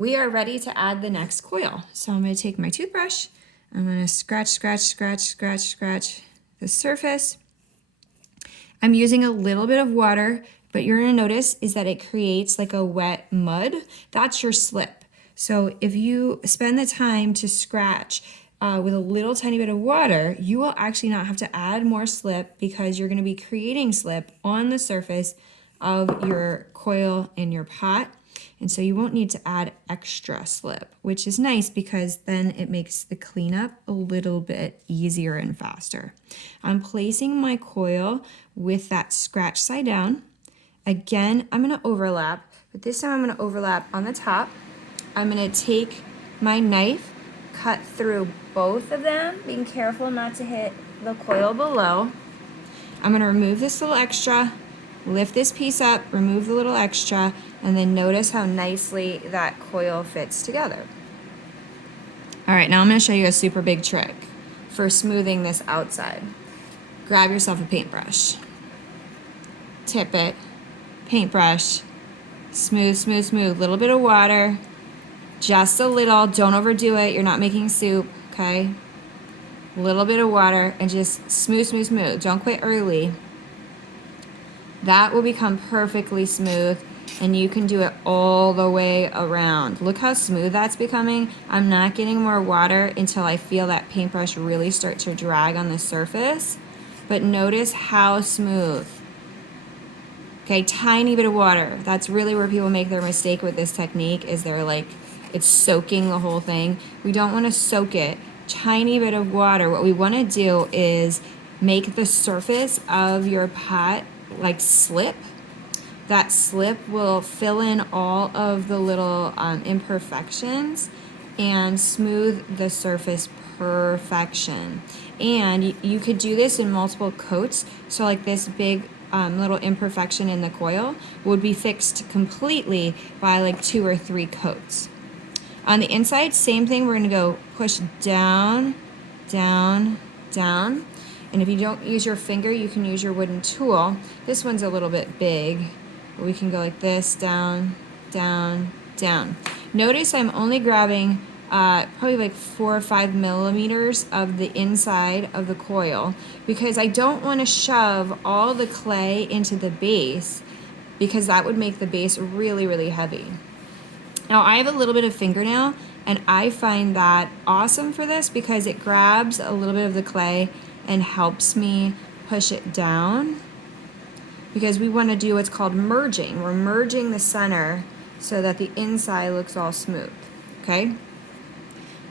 We are ready to add the next coil. So I'm going to take my toothbrush. I'm going to scratch the surface. I'm using a little bit of water, but you're going to notice is that it creates like a wet mud. That's your slip. So if you spend the time to scratch with a little tiny bit of water, you will actually not have to add more slip because you're going to be creating slip on the surface of your coil in your pot. And so you won't need to add extra slip, which is nice because then it makes the cleanup a little bit easier and faster. I'm placing my coil with that scratch side down. Again, I'm going to overlap, but this time I'm going to overlap on the top. I'm going to take my knife, cut through both of them, being careful not to hit the coil below. I'm going to remove this little extra, lift this piece up, remove the little extra, and then notice how nicely that coil fits together. All right, now I'm going to show you a super big trick for smoothing this outside. Grab yourself a paintbrush, tip it, paintbrush, smooth, smooth, smooth, little bit of water, just a little, don't overdo it, you're not making soup, okay? A little bit of water and just smooth, smooth, smooth, don't quit early. That will become perfectly smooth and you can do it all the way around. Look how smooth that's becoming. I'm not getting more water until I feel that paintbrush really start to drag on the surface. But notice how smooth. Okay, tiny bit of water. That's really where people make their mistake with this technique is they're like, it's soaking the whole thing. We don't want to soak it. Tiny bit of water. What we want to do is make the surface of your pot like slip. That slip will fill in all of the little imperfections and smooth the surface perfection. And you could do this in multiple coats. So like this big little imperfection in the coil would be fixed completely by like 2 or 3 coats. On the inside, same thing. We're going to go push down, down, down. And if you don't use your finger, you can use your wooden tool. This one's a little bit big. But we can go like this, down, down, down. Notice I'm only grabbing probably like 4 or 5 millimeters of the inside of the coil because I don't want to shove all the clay into the base because that would make the base really, really heavy. Now I have a little bit of fingernail and I find that awesome for this because it grabs a little bit of the clay and helps me push it down because we want to do what's called merging. We're merging the center so that the inside looks all smooth, okay?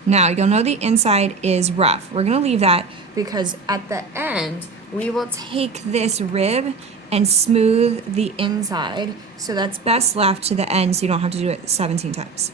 Now you'll know the inside is rough. We're gonna leave that because at the end, we will take this rib and smooth the inside. So that's best left to the end so you don't have to do it 17 times.